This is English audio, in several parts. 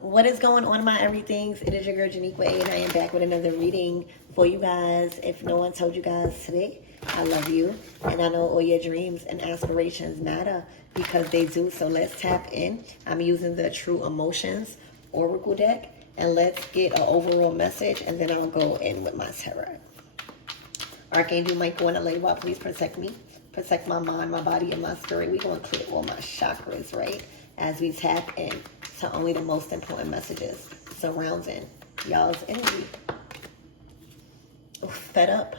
What is going on, my everythings? It is your girl Janiqua, and I am back with another reading for you guys. If no one told you guys today, I love you, and I know all your dreams and aspirations matter because they do. So let's tap in. I'm using the True Emotions Oracle deck, and let's get an overall message, and then I'll go in with my tarot. Archangel Michael and Alewa, please protect me. Protect my mind, my body, and my spirit. We're going to clear all my chakras, right? As we tap in to only the most important messages surrounding y'all's energy. Fed up.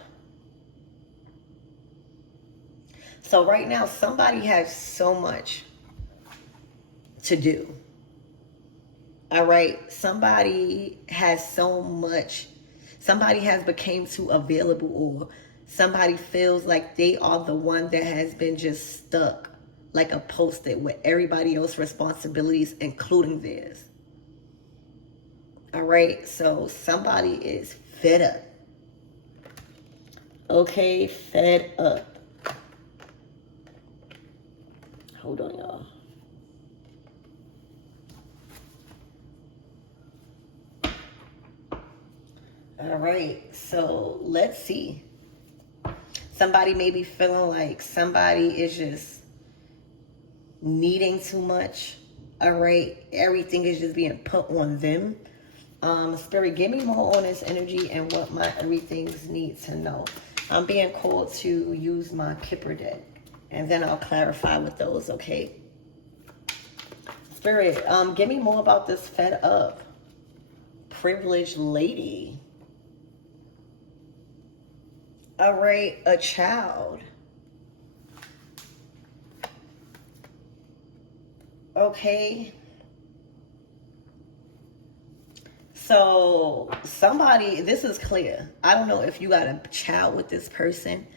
So right now, somebody has so much to do. All right? Somebody has so much. Somebody has become too available, or somebody feels like they are the one that has been just stuck like a post-it with everybody else's responsibilities, including theirs. All right, so somebody is fed up. Okay, fed up. Hold on, y'all. All right, so let's see. Somebody may be feeling like somebody is just needing too much. All right, everything is just being put on them. Spirit, give me more on this energy and what my everythings need to know. I'm being called to use my Kipper deck, and then I'll clarify with those. Okay, Spirit, give me more about this fed up privileged lady. All right, a child. Okay. So somebody, this is clear. I don't know if you got a child with this person.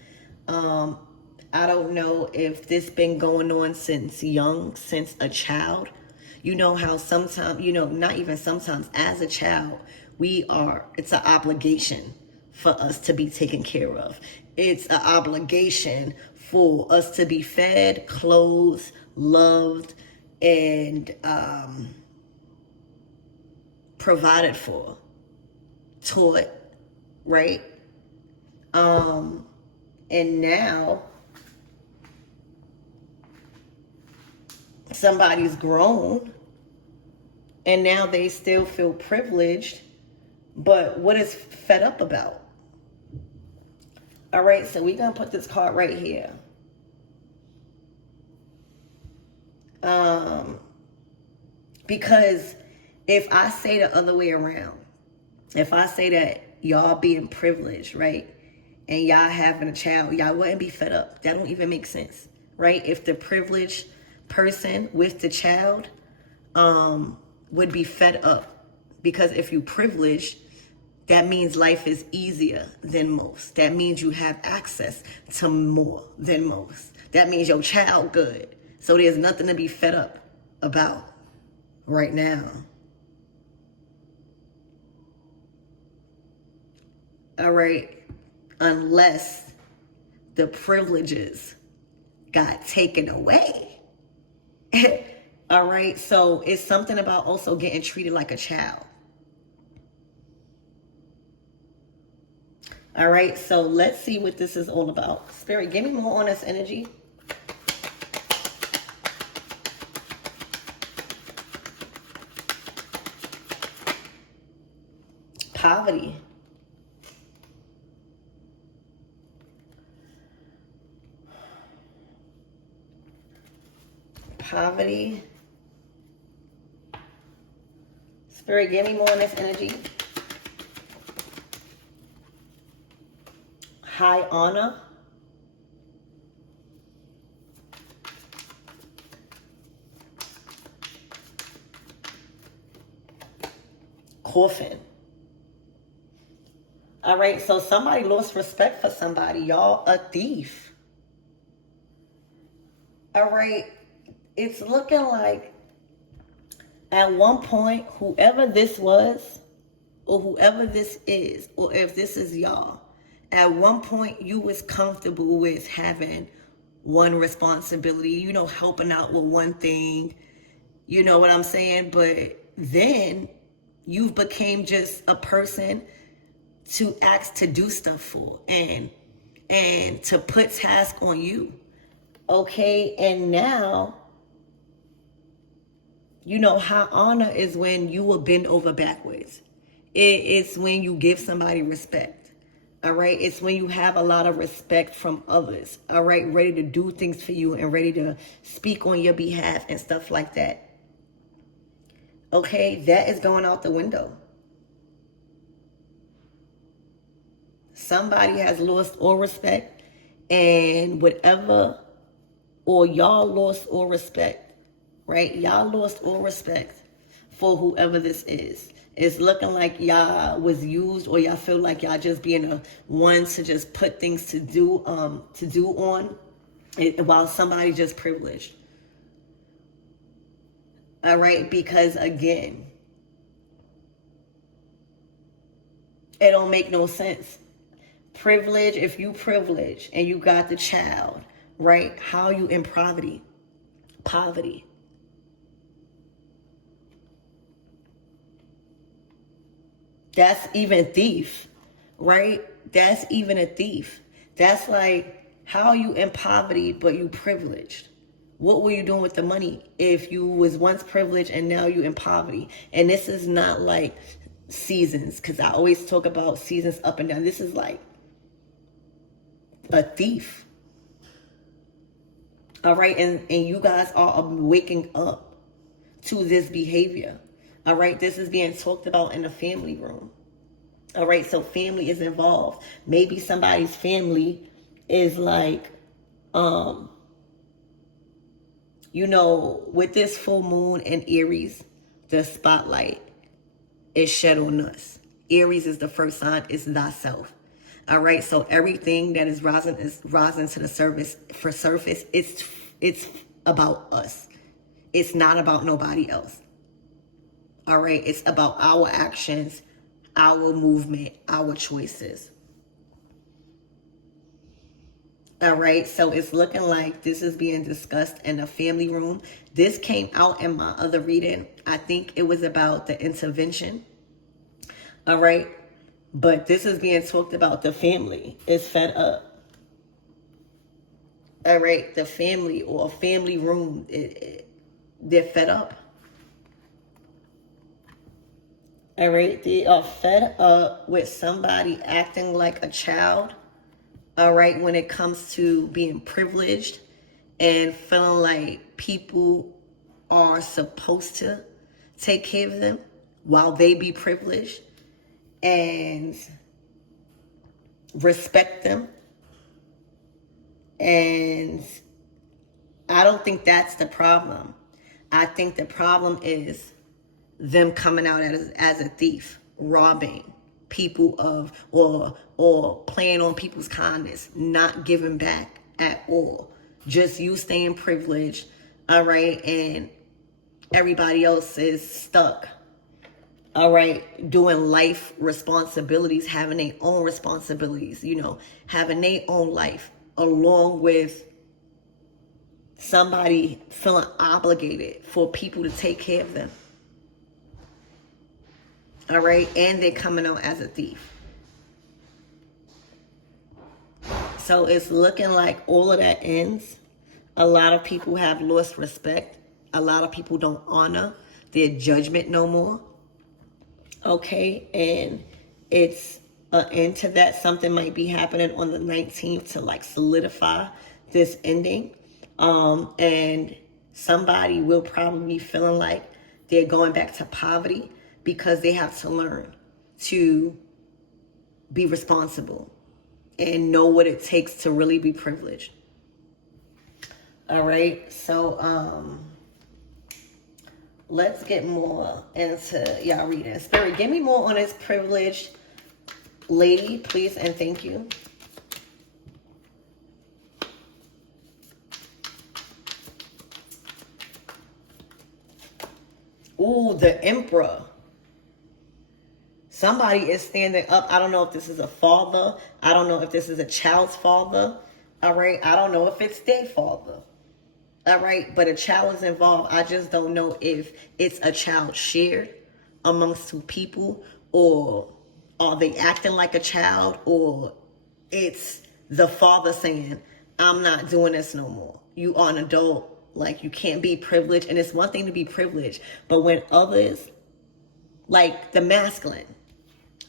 I don't know if this been going on since young, since a child. You know how sometimes, not even sometimes, as a child, it's an obligation for us to be taken care of. It's an obligation for us to be fed, clothed, loved, and provided for, taught, right? And now somebody's grown, and now they still feel privileged, but what is fed up about? All right, so we're gonna put this card right here. Because if I say the other way around, if I say that y'all being privileged, right, and y'all having a child, y'all wouldn't be fed up. That don't even make sense, right? If the privileged person with the child would be fed up, because if you privileged, that means life is easier than most. That means you have access to more than most. That means your child good. So there's nothing to be fed up about right now. All right. Unless the privileges got taken away. All right. So it's something about also getting treated like a child. All right. So let's see what this is all about. Spirit, give me more on this energy. Poverty. Poverty. Spirit, give me more on this energy. High honor. Coffin. All right, so somebody lost respect for somebody. Y'all a thief. All right, it's looking like at one point, whoever this was, or whoever this is, or if this is y'all, at one point you was comfortable with having one responsibility, helping out with one thing, you know what I'm saying? But then you've became just a person to ask to do stuff for and to put tasks on you. Okay, and now you know how honor is when you will bend over backwards. It's when you give somebody respect. All right, it's when you have a lot of respect from others. All right, ready to do things for you and ready to speak on your behalf and stuff like that. Okay, that is going out the window. Somebody has lost all respect, and whatever, or y'all lost all respect, right? Y'all lost all respect for whoever this is. It's looking like y'all was used, or y'all feel like y'all just being a one to just put things to do on, while somebody just privileged. All right, because again, it don't make no sense. Privilege, if you privilege and you got the child, right? How you in poverty? Poverty. That's even thief, right? That's even a thief. That's like, how you in poverty but you privileged? What were you doing with the money if you was once privileged and now you in poverty? And this is not like seasons, because I always talk about seasons up and down. This is like a thief. All right, and you guys are waking up to this behavior. All right, this is being talked about in the family room. All right, so family is involved. Maybe somebody's family is like, you know, with this full moon and Aries, the spotlight is shed on us. Aries is the first sign, is thyself. All right, so everything that is rising to the surface. It's about us. It's not about nobody else. All right, it's about our actions, our movement, our choices. All right, so it's looking like this is being discussed in a family room. This came out in my other reading. I think it was about the intervention. All right, but this is being talked about. The family is fed up. All right, the family or family room, they're fed up. All right, they are fed up with somebody acting like a child. All right, when it comes to being privileged and feeling like people are supposed to take care of them while they be privileged and respect them. And I don't think that's the problem. I think the problem is them coming out as a thief, robbing people of, or playing on people's kindness, not giving back at all. Just you staying privileged, all right, and everybody else is stuck, all right, doing life responsibilities, having their own responsibilities, you know, having their own life, along with somebody feeling obligated for people to take care of them. All right, and they're coming out as a thief. So it's looking like all of that ends. A lot of people have lost respect. A lot of people don't honor their judgment no more. Okay, and it's an end to that. Something might be happening on the 19th to like solidify this ending. And somebody will probably be feeling like they're going back to poverty because they have to learn to be responsible and know what it takes to really be privileged. All right, so let's get more into y'all reading. Spirit, give me more on this privileged lady, please, and thank you. Ooh, the Emperor. Somebody is standing up. I don't know if this is a father. I don't know if this is a child's father. All right. I don't know if it's their father. All right, but a child is involved. I just don't know if it's a child shared amongst two people, or are they acting like a child, or it's the father saying, I'm not doing this no more. You are an adult. Like, you can't be privileged. And it's one thing to be privileged, but when others, like the masculine,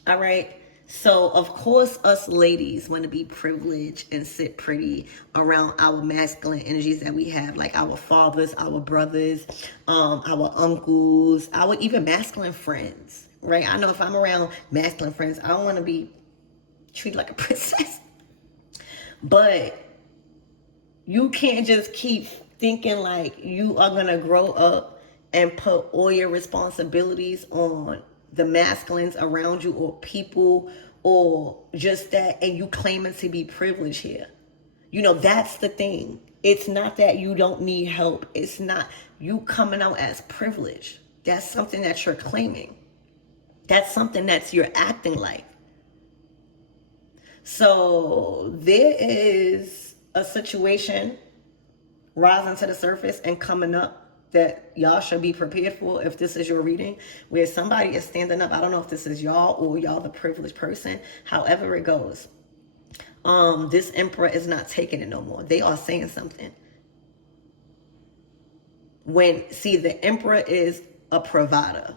all right. So, of course, us ladies want to be privileged and sit pretty around our masculine energies that we have, like our fathers, our brothers, our uncles, our even masculine friends, right? I know if I'm around masculine friends, I don't want to be treated like a princess. But you can't just keep thinking like you are going to grow up and put all your responsibilities on the masculines around you, or people, or just that, and you claiming to be privileged here. You know, that's the thing. It's not that you don't need help. It's not you coming out as privileged. That's something that you're claiming. That's something that you're acting like. So there is a situation rising to the surface and coming up that y'all should be prepared for if this is your reading, where somebody is standing up. I don't know if this is y'all or y'all the privileged person. However it goes, this emperor is not taking it no more. They are saying something. The emperor is a provider,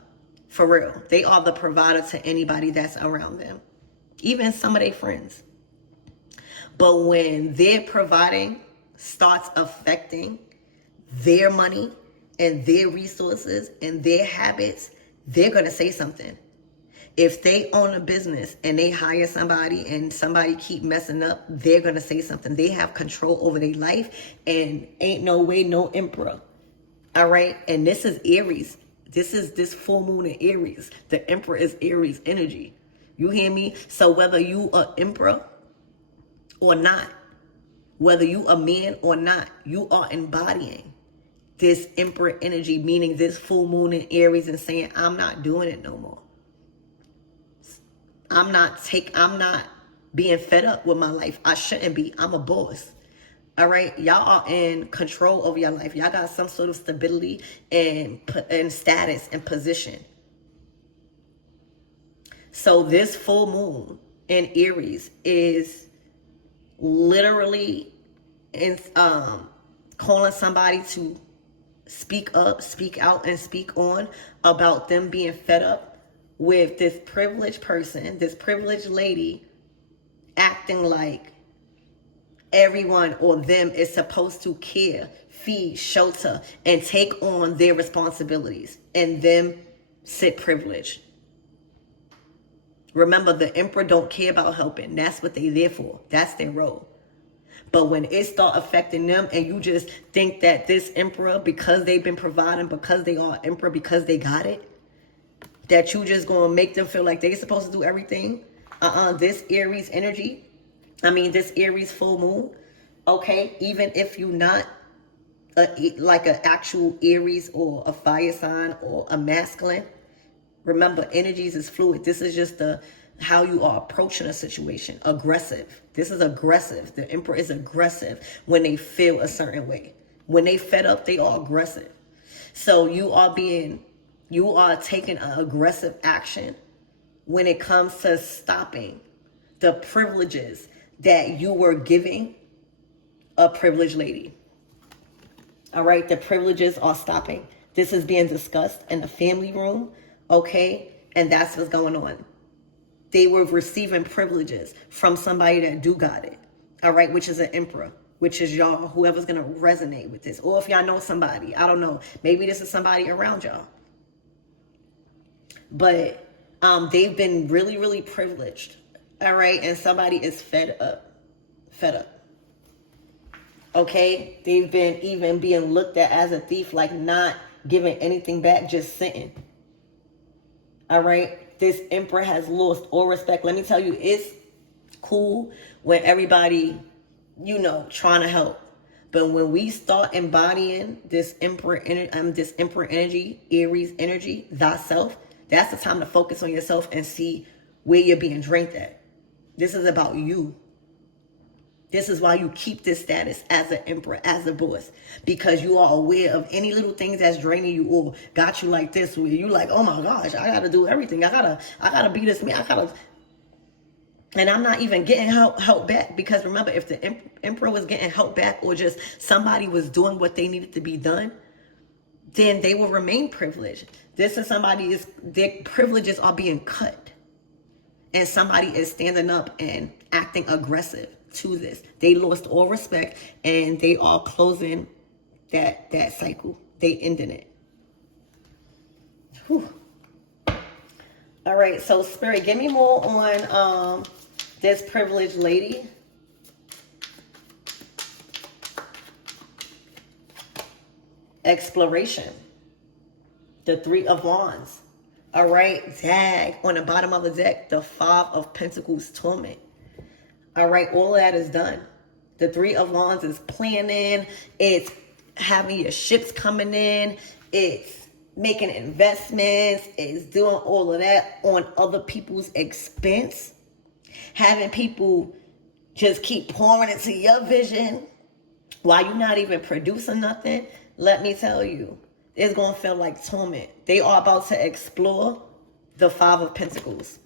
for real. They are the provider to anybody that's around them, even some of their friends. But when their providing starts affecting their money and their resources and their habits, they're going to say something. If they own a business and they hire somebody and somebody keep messing up, they're going to say something. They have control over their life, and ain't no way, no emperor. All right. And this is Aries. This is this full moon in Aries. The emperor is Aries energy. You hear me? So whether you are emperor or not, whether you a man or not, you are embodying this emperor energy, meaning this full moon in Aries, and saying, I'm not doing it no more. I'm not being fed up with my life. I shouldn't be. I'm a boss. All right. Y'all are in control over your life. Y'all got some sort of stability and status and position. So this full moon in Aries is literally calling somebody to speak up, speak out, and speak on about them being fed up with this privileged person, this privileged lady, acting like everyone or them is supposed to care, feed, shelter, and take on their responsibilities, and them sit privileged. Remember, the emperor don't care about helping. That's what they there for. That's their role. But when it start affecting them, and you just think that this emperor, because they've been providing, because they are emperor, because they got it, that you just gonna make them feel like they supposed to do everything. This Aries energy, this Aries full moon, okay, even if you not like an actual Aries or a fire sign or a masculine, remember, energies is fluid. This is just how you are approaching a situation. Aggressive. This is aggressive. The emperor is aggressive when they feel a certain way. When they fed up, they are aggressive. So you are taking an aggressive action when it comes to stopping the privileges that you were giving a privileged lady. All right, the privileges are stopping. This is being discussed in the family room, okay? And that's what's going on. They were receiving privileges from somebody that do got it, all right, which is an emperor, which is y'all, whoever's going to resonate with this. Or if y'all know somebody, I don't know, maybe this is somebody around y'all. But they've been really, really privileged, all right? And somebody is fed up. Okay? They've been even being looked at as a thief, like not giving anything back, just sitting. All right? This emperor has lost all respect. Let me tell you, it's cool when everybody, trying to help. But when we start embodying this emperor energy, Aries energy, thyself, that's the time to focus on yourself and see where you're being drained at. This is about you. This is why you keep this status as an emperor, as a boss, because you are aware of any little things that's draining you or got you like this, where you like, oh my gosh, I gotta do everything. I gotta be this man. And I'm not even getting help back, because remember, if the emperor was getting help back, or just somebody was doing what they needed to be done, then they will remain privileged. This is their privileges are being cut, and somebody is standing up and acting aggressive to this. They lost all respect, and they are closing that cycle. They ending it. Whew. All right, so Spirit, give me more on this privileged lady. Exploration. The Three of Wands. All right, Zag. On the bottom of the deck, the Five of Pentacles, torment. All right, all of that is done. The Three of Wands is planning. It's having your ships coming in. It's making investments. It's doing all of that on other people's expense. Having people just keep pouring into your vision while you're not even producing nothing. Let me tell you, it's going to feel like torment. They are about to explore the Five of Pentacles,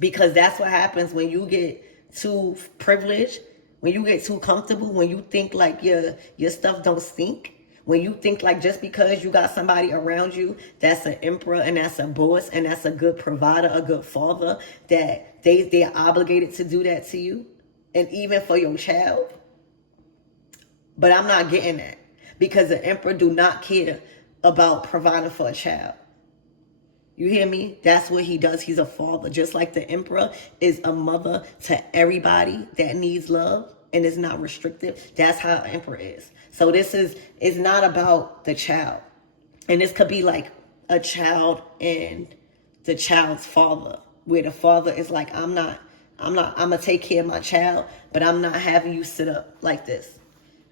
because that's what happens when you get too privileged, when you get too comfortable, when you think like your stuff don't stink, when you think like just because you got somebody around you that's an emperor and that's a boss and that's a good provider, a good father, that they're obligated to do that to you, and even for your child. But I'm not getting that, because the emperor do not care about providing for a child. You hear me? That's what he does. He's a father. Just like the emperor is a mother to everybody that needs love and is not restrictive. That's how an emperor is. So it's not about the child. And this could be like a child and the child's father, where the father is like, I'm gonna take care of my child, but I'm not having you sit up like this.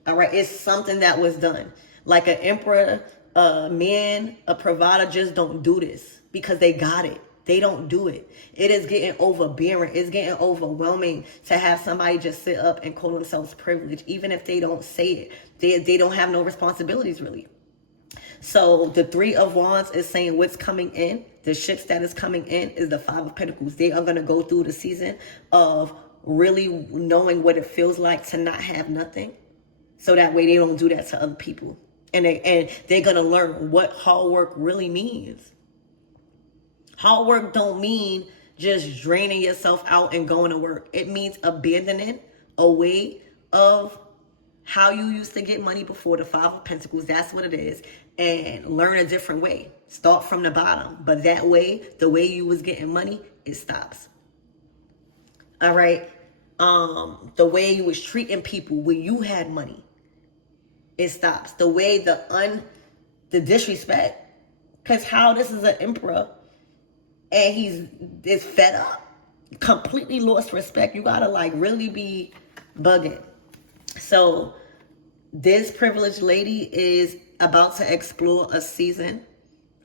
All right. It's something that was done. Like an emperor, a man, a provider just don't do this because they got it. They don't do it. It is getting overbearing. It's getting overwhelming to have somebody just sit up and call themselves privileged, even if they don't say it. They don't have no responsibilities, really. So the Three of Wands is saying what's coming in. The ships that is coming in is the Five of Pentacles. They are going to go through the season of really knowing what it feels like to not have nothing, so that way they don't do that to other people. And they're going to learn what hard work really means. Hard work don't mean just draining yourself out and going to work. It means abandoning a way of how you used to get money before, the Five of Pentacles. That's what it is. And learn a different way. Start from the bottom. But that way, the way you was getting money, it stops. All right. The way you was treating people when you had money, it stops. The way the disrespect. Because how this is an emperor and he's fed up, completely lost respect. You gotta like really be bugging. So this privileged lady is about to explore a season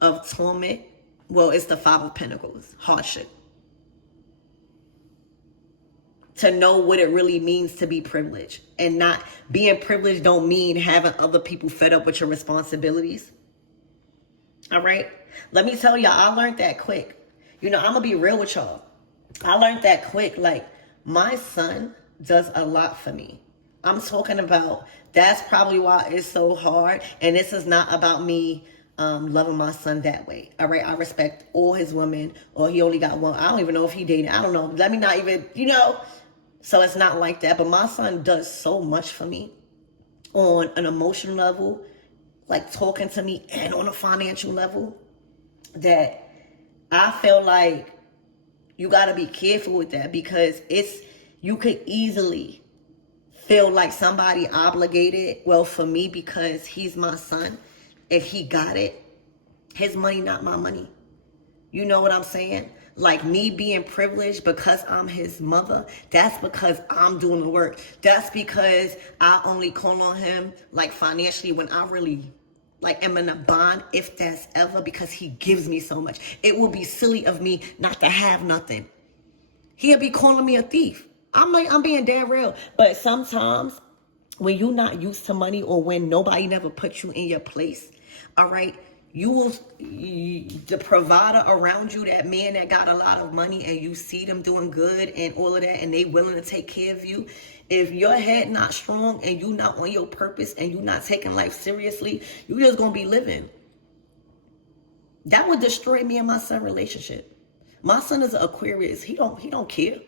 of torment. Well, it's the Five of Pentacles, hardship. To know what it really means to be privileged. And not being privileged don't mean having other people fed up with your responsibilities. All right? Let me tell y'all, I learned that quick. You know, I'm going to be real with y'all. I learned that quick. Like, my son does a lot for me. I'm talking about, that's probably why it's so hard. And this is not about me loving my son that way. All right? I respect all his women, or he only got one. I don't even know if he dated. I don't know. Let me not even, you know. So it's not like that. But my son does so much for me on an emotional level, like talking to me, and on a financial level, that I feel like you got to be careful with that, because you could easily feel like somebody obligated. Well, for me, because he's my son, if he got it, his money, not my money. You know what I'm saying? Like, me being privileged because I'm his mother, that's because I'm doing the work. That's because I only call on him like financially when I really like am in a bond, if that's ever, because he gives me so much. It would be silly of me not to have nothing. He'll be calling me a thief. I'm being dead real. But sometimes when you're not used to money, or when nobody never put you in your place, all right, the provider around you, that man that got a lot of money, and you see them doing good and all of that, and they willing to take care of you. If your head not strong and you not on your purpose and you not taking life seriously, you just gonna be living. That would destroy me and my son relationship. My son is an Aquarius. He don't care.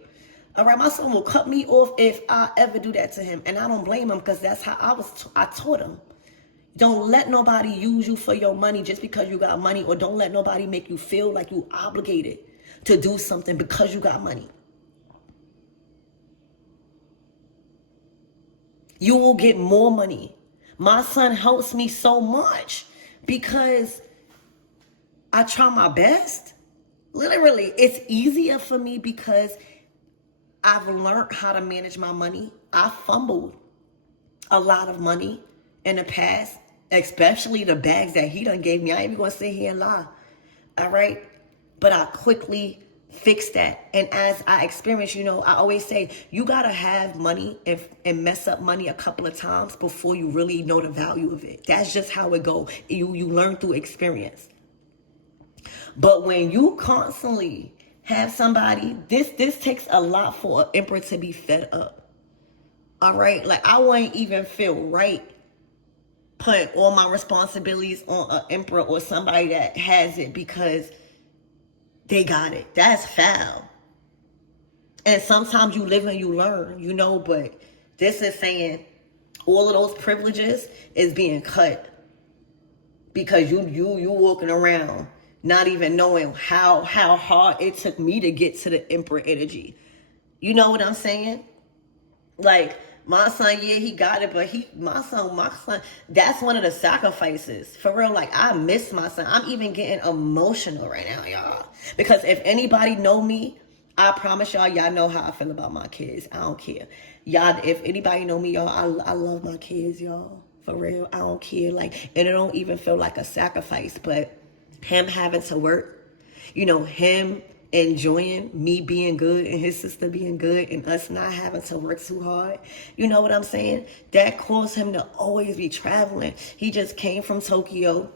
All right, my son will cut me off if I ever do that to him, and I don't blame him, because that's how I taught him. Don't let nobody use you for your money just because you got money, or don't let nobody make you feel like you obligated to do something because you got money. You will get more money. My son helps me so much because I try my best. Literally, it's easier for me because I've learned how to manage my money. I fumbled a lot of money in the past, especially the bags that he done gave me. I ain't even gonna sit here and lie. All right? But I quickly fixed that. And as I experienced, I always say, you gotta have money and mess up money a couple of times before you really know the value of it. That's just how it go. You learn through experience. But when you constantly have somebody, this takes a lot for an emperor to be fed up. All right? Like, I wouldn't even feel right putting all my responsibilities on an emperor or somebody that has it because they got it. That's foul. And sometimes you live and you learn, but this is saying all of those privileges is being cut because you walking around not even knowing how hard it took me to get to the emperor energy. You know what I'm saying? Like, my son, yeah, he got it, but my son, that's one of the sacrifices. For real, like, I miss my son. I'm even getting emotional right now, y'all. Because if anybody know me, I promise y'all know how I feel about my kids. I don't care. Y'all, if anybody know me, y'all, I love my kids, y'all. For real, I don't care. Like, and it don't even feel like a sacrifice, but him having to work, him enjoying me being good and his sister being good and us not having to work too hard. You know what I'm saying? That caused him to always be traveling. He just came from Tokyo.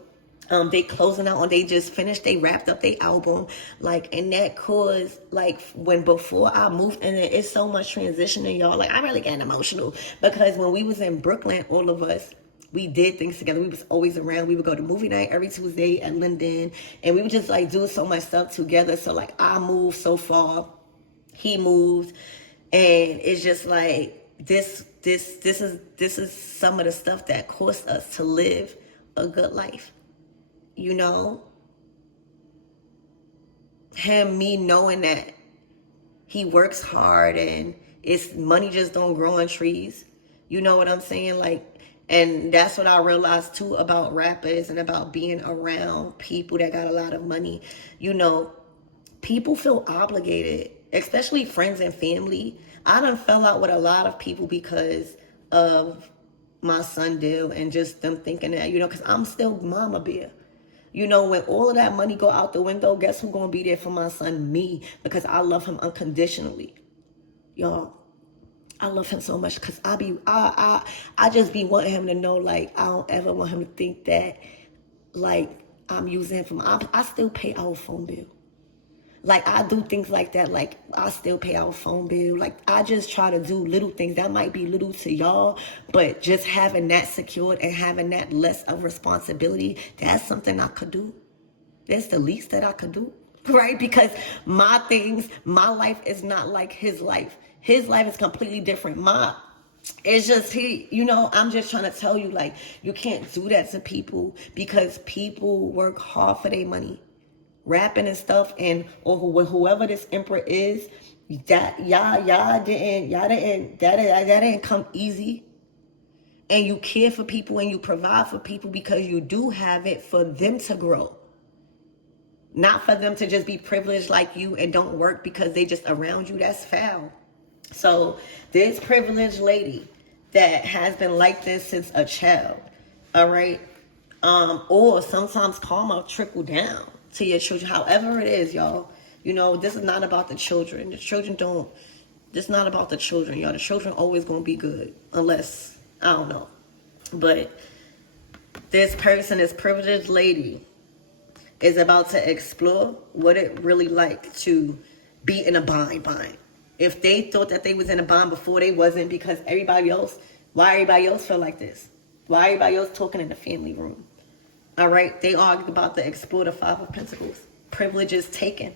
They closing out they just finished, they wrapped up their album. Like, and that caused, like, before I moved in there, it's so much transitioning, y'all. Like, I really getting emotional because when we was in Brooklyn, all of us, we did things together. We was always around. We would go to movie night every Tuesday at Linden, and we would just like do so much stuff together. So like, I moved so far, he moved, and it's just like this is some of the stuff that cost us to live a good life. Me knowing that he works hard and it's money just don't grow on trees. You know what I'm saying? Like, and that's what I realized too about rappers and about being around people that got a lot of money. People feel obligated, especially friends and family. I done fell out with a lot of people because of my son deal and just them thinking that, because I'm still mama bear. When all of that money go out the window, guess who's gonna be there for my son? Me, because I love him unconditionally. Y'all, I love him so much because I just be wanting him to know, like, I don't ever want him to think that, like, I'm using him I still pay our phone bill. Like, I do things like that. Like, I still pay our phone bill. Like, I just try to do little things. That might be little to y'all, but just having that secured and having that less of responsibility, that's something I could do. That's the least that I could do, right? Because my life is not like his life. His life is completely different. It's just I'm just trying to tell you, like, you can't do that to people because people work hard for their money. Rapping and stuff, or whoever this emperor is, that y'all didn't that didn't come easy. And you care for people and you provide for people because you do have it for them to grow. Not for them to just be privileged like you and don't work because they just around you. That's foul. So this privileged lady that has been like this since a child, all right? Or sometimes karma trickle down to your children. However it is, y'all. This is not about the children. The children don't It's not about the children, y'all. The children always gonna be good, unless, I don't know. But this person, this privileged lady, is about to explore what it really like to be in a bind. If they thought that they was in a bind before, they wasn't, because everybody else, why everybody else feel like this? Why everybody else talking in the family room? All right, they argue about the explore the Five of Pentacles. Privilege is taken.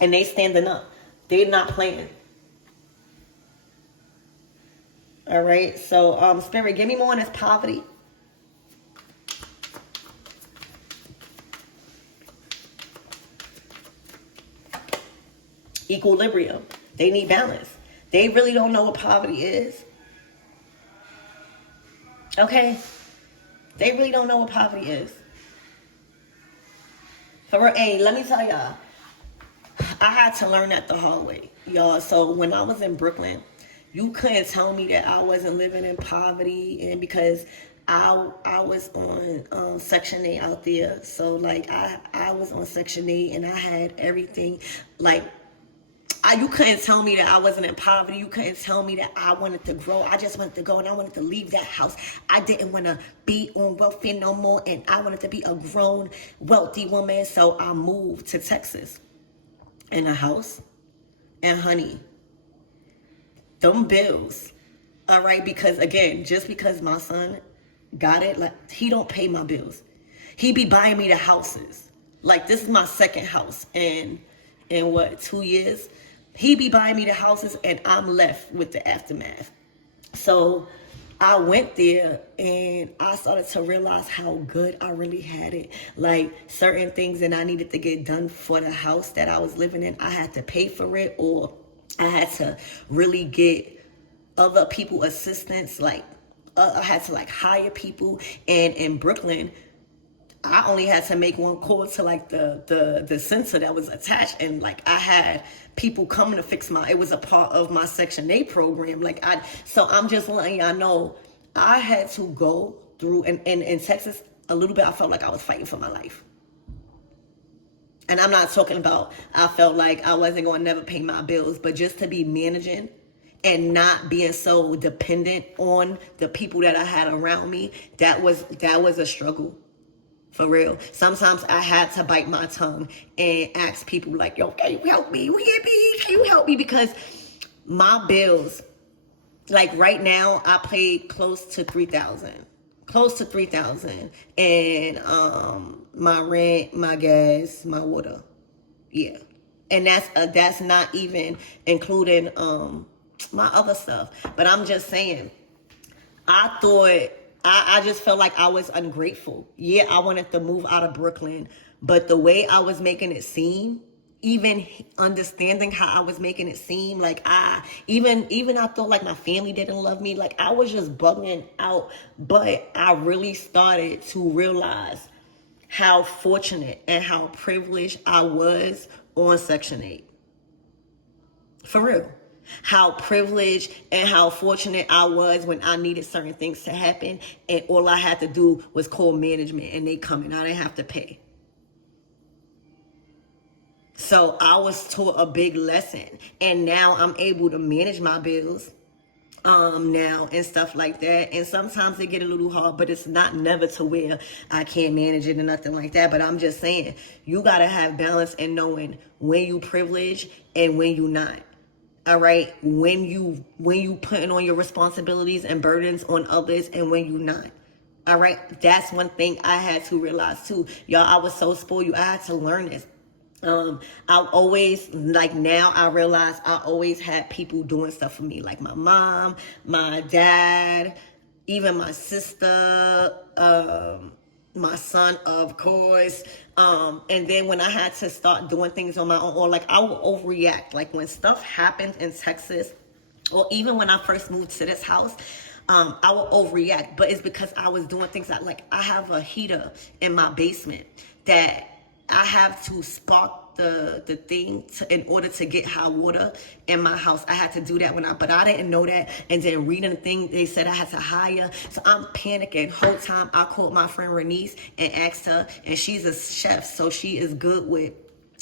And they standing up. They not playing. All right, so Spirit, give me more on this poverty. Equilibrium. They need balance. They really don't know what poverty is. Okay? They really don't know what poverty is. Hey, let me tell y'all, I had to learn that the hard way, y'all. So when I was in Brooklyn, you couldn't tell me that I wasn't living in poverty, and because I was on Section 8 out there. So like I was on Section 8 and I had everything. Like you couldn't tell me that I wasn't in poverty. You couldn't tell me that I wanted to grow. I just wanted to go and I wanted to leave that house. I didn't want to be on welfare no more, and I wanted to be a grown, wealthy woman. So I moved to Texas in a house. And honey, them bills, all right? Because again, just because my son got it, like, he don't pay my bills. He be buying me the houses. Like, this is my second house in what, 2 years? He be buying me the houses and I'm left with the aftermath. So I went there and I started to realize how good I really had it. Like, certain things that I needed to get done for the house that I was living in, I had to pay for it, or I had to really get other people assistance. Like, I had to like hire people. And in Brooklyn, I only had to make one call to like the center that was attached, and like I had people coming to fix it was a part of my Section 8 program. So I'm just letting y'all know, I had to go through, and in Texas, a little bit, I felt like I was fighting for my life. And I'm not talking about, I felt like I wasn't going to never pay my bills, but just to be managing and not being so dependent on the people that I had around me, that was a struggle. For real. Sometimes I had to bite my tongue and ask people like, yo, can you help me? Can you help me? Because my bills, like right now, I paid close to $3,000. And my rent, my gas, my water. Yeah. And that's not even including my other stuff. But I'm just saying, I thought, I just felt like I was ungrateful. Yeah, I wanted to move out of Brooklyn, but the way I was making it seem, even understanding how I was making it seem, like I thought like my family didn't love me. Like, I was just bugging out. But I really started to realize how fortunate and how privileged I was on Section 8. For real. How privileged and how fortunate I was when I needed certain things to happen, and all I had to do was call management and they come in. I didn't have to pay. So I was taught a big lesson, and now I'm able to manage my bills now and stuff like that. And sometimes they get a little hard, but it's not never to where I can't manage it or nothing like that. But I'm just saying, you gotta have balance in knowing when you privilege and when you not. All right, when you putting on your responsibilities and burdens on others, and when you not. All right, that's one thing I had to realize too, y'all. I was so spoiled. I had to learn this. I always, like, now I realize I always had people doing stuff for me, like my mom, my dad, even my sister, my son, of course. And then when I had to start doing things on my own, or like I would overreact, like when stuff happened in Texas, or even when I first moved to this house, I would overreact. But it's because I was doing things like I have a heater in my basement that I have to spark the thing in order to get hot water in my house. I had to do that but I didn't know that. And then reading the thing, they said I had to hire. So I'm panicking. Whole time I called my friend Renice and asked her, and she's a chef, so she is good with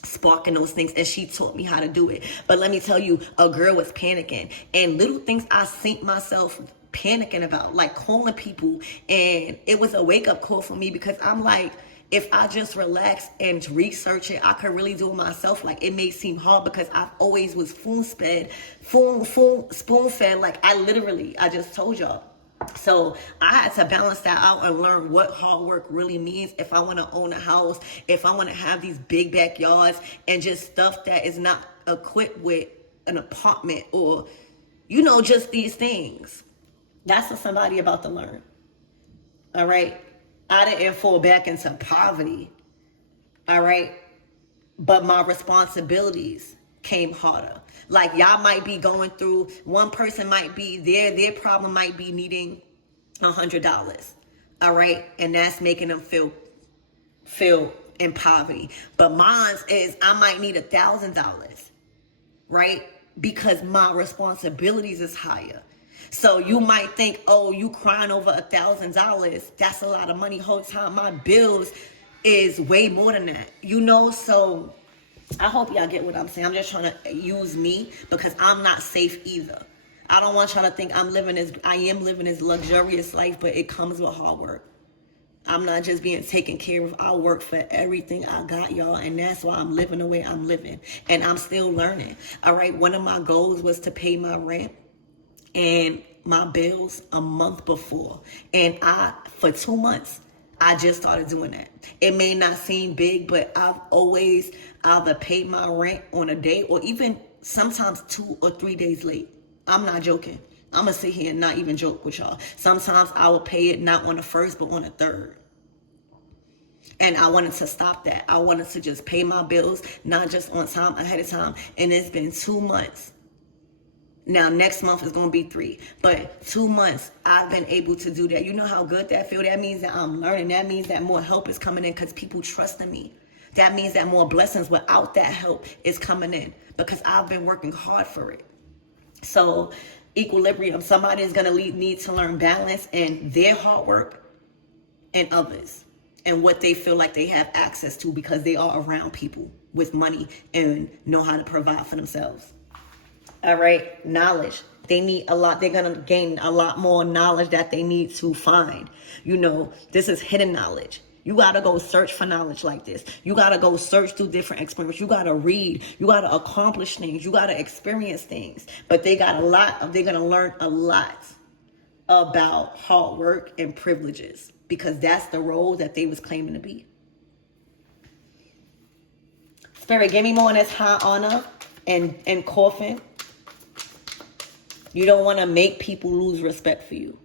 sparking those things, and she taught me how to do it. But let me tell you, a girl was panicking, and little things I seen myself panicking about, like calling people, and it was a wake-up call for me, because I'm like, if I just relax and research it, I could really do it myself. Like, it may seem hard because I've always was spoon-fed. Like, I just told y'all. So I had to balance that out and learn what hard work really means if I want to own a house, if I want to have these big backyards, and just stuff that is not equipped with an apartment, or, just these things. That's what somebody about to learn. All right. I didn't fall back into poverty. All right. But my responsibilities came harder. Like, y'all might be going through, one person might be, their problem might be needing $100. All right. And that's making them feel in poverty. But mine is, I might need $1,000. Right. Because my responsibilities is higher. So you might think, oh, you crying over $1,000. That's a lot of money. Whole time my bills is way more than that. So I hope y'all get what I'm saying. I'm just trying to use me, because I'm not safe either. I don't want y'all to think I am living this luxurious life, but it comes with hard work. I'm not just being taken care of. I work for everything I got, y'all. And that's why I'm living the way I'm living. And I'm still learning. All right. One of my goals was to pay my rent and my bills a month before. And for 2 months, I just started doing that. It may not seem big, but I've always either paid my rent on a day, or even sometimes 2 or 3 days late. I'm not joking. I'm going to sit here and not even joke with y'all. Sometimes I will pay it not on the 1st, but on the 3rd. And I wanted to stop that. I wanted to just pay my bills, not just on time, ahead of time. And it's been 2 months. Now, next month is going to be 3. But 2 months, I've been able to do that. You know how good that feels? That means that I'm learning. That means that more help is coming in because people trust in me. That means that more blessings without that help is coming in, because I've been working hard for it. So, equilibrium. Somebody is going to need to learn balance in their hard work and others, and what they feel like they have access to, because they are around people with money and know how to provide for themselves. All right. Knowledge. They need a lot. They're going to gain a lot more knowledge that they need to find. This is hidden knowledge. You got to go search for knowledge like this. You got to go search through different experiments. You got to read. You got to accomplish things. You got to experience things. But they're going to learn a lot about hard work and privileges, because that's the role that they was claiming to be. Spirit, give me more on this high honor and coffin. You don't want to make people lose respect for you.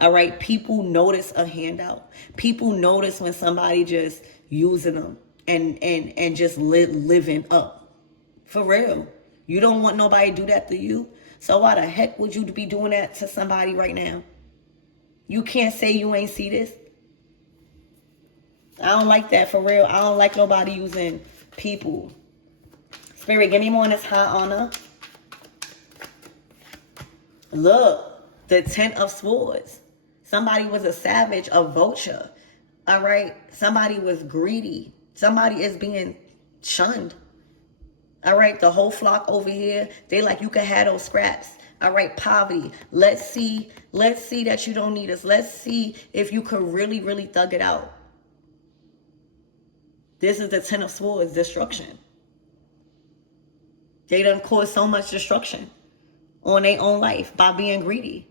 All right. People notice a handout. People notice when somebody just using them and just living up. For real. You don't want nobody to do that to you. So why the heck would you be doing that to somebody right now? You can't say you ain't see this. I don't like that, for real. I don't like nobody using people. Spirit, give me more on this high honor. Look, the 10 of Swords. Somebody was a savage, a vulture. All right. Somebody was greedy. Somebody is being shunned. All right. The whole flock over here, they like, you can have those scraps. All right. Poverty. Let's see that you don't need us. Let's see if you could really, really thug it out. This is the 10 of Swords, destruction. They done caused so much destruction on their own life by being greedy.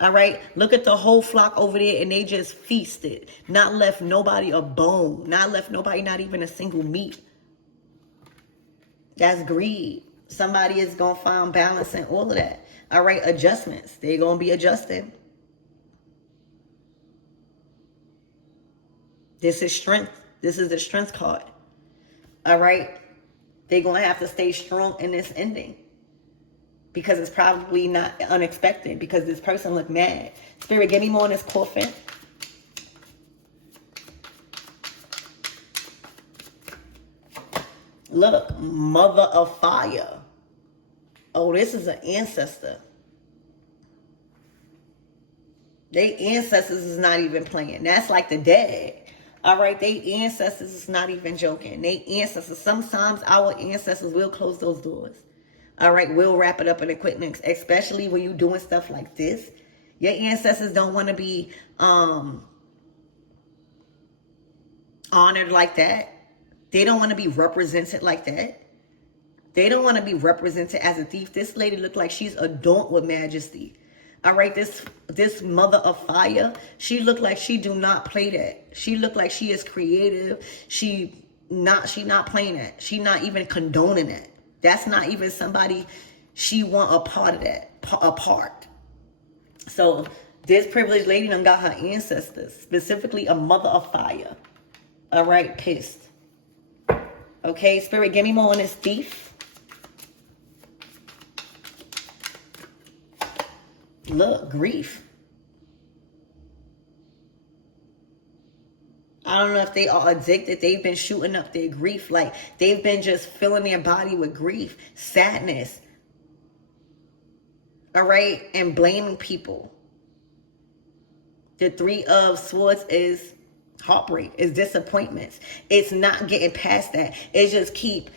All right. Look at the whole flock over there, and they just feasted. Not left nobody a bone. Not left nobody not even a single meat. That's greed. Somebody is going to find balance in all of that. All right. Adjustments. They're going to be adjusting. This is strength. This is the strength card. All right. They're going to have to stay strong in this ending, because it's probably not unexpected, because this person looked mad. Spirit, give me more on this coffin. Look, Mother of Fire. Oh, this is an ancestor. They ancestors is not even playing. That's like the dead. All right, they ancestors is not even joking. They ancestors. Sometimes our ancestors will close those doors. All right, we'll wrap it up in a quick mix, especially when you're doing stuff like this. Your ancestors don't want to be honored like that. They don't want to be represented like that. They don't want to be represented as a thief. This lady looked like she's adorned with majesty. All right, this mother of fire, she looked like she do not play that. She looked like she is creative. She not playing that. She not even condoning that. That's not even somebody she want a part of that, a part. So this privileged lady done got her ancestors, specifically a mother of fire. All right, pissed. Okay, Spirit, give me more on this thief. Look, grief. I don't know if they are addicted. They've been shooting up their grief. Like, they've been just filling their body with grief, sadness. All right? And blaming people. The Three of Swords is heartbreak. It's disappointments. It's not getting past that. It just keep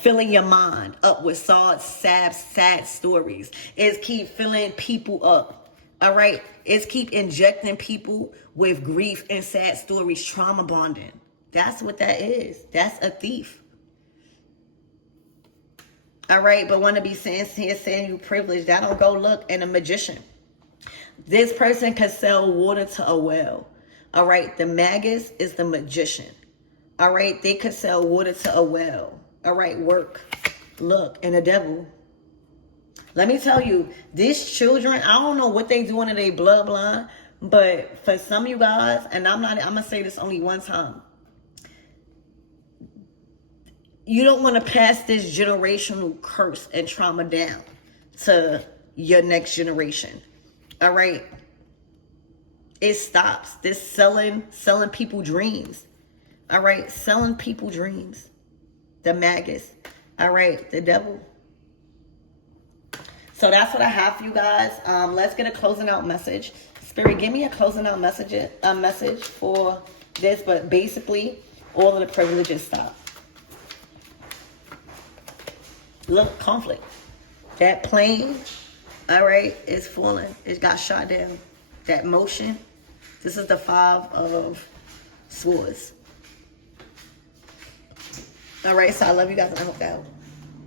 filling your mind up with sad stories. It's keep filling people up. All right? It's keep injecting people with grief and sad stories, trauma bonding. That's what that is. That's a thief. All right? But want to be saying you privileged. That don't go look. And a magician. This person can sell water to a well. All right? The magus is the magician. All right? They could sell water to a well. All right, work, look, and the devil. Let me tell you, these children, I don't know what they doing in their bloodline, but for some of you guys, and I'm going to say this only one time. You don't want to pass this generational curse and trauma down to your next generation. All right? It stops. This selling people dreams. All right? Selling people dreams. The magus. All right, the devil. So that's what I have for you guys. Let's get a closing out message. Spirit, give me a closing out message for this. But basically, all of the privileges stop. Look, conflict. That plane, all right, is falling. It got shot down. That motion. This is the Five of Swords. All right, so I love you guys, and I hope that helps.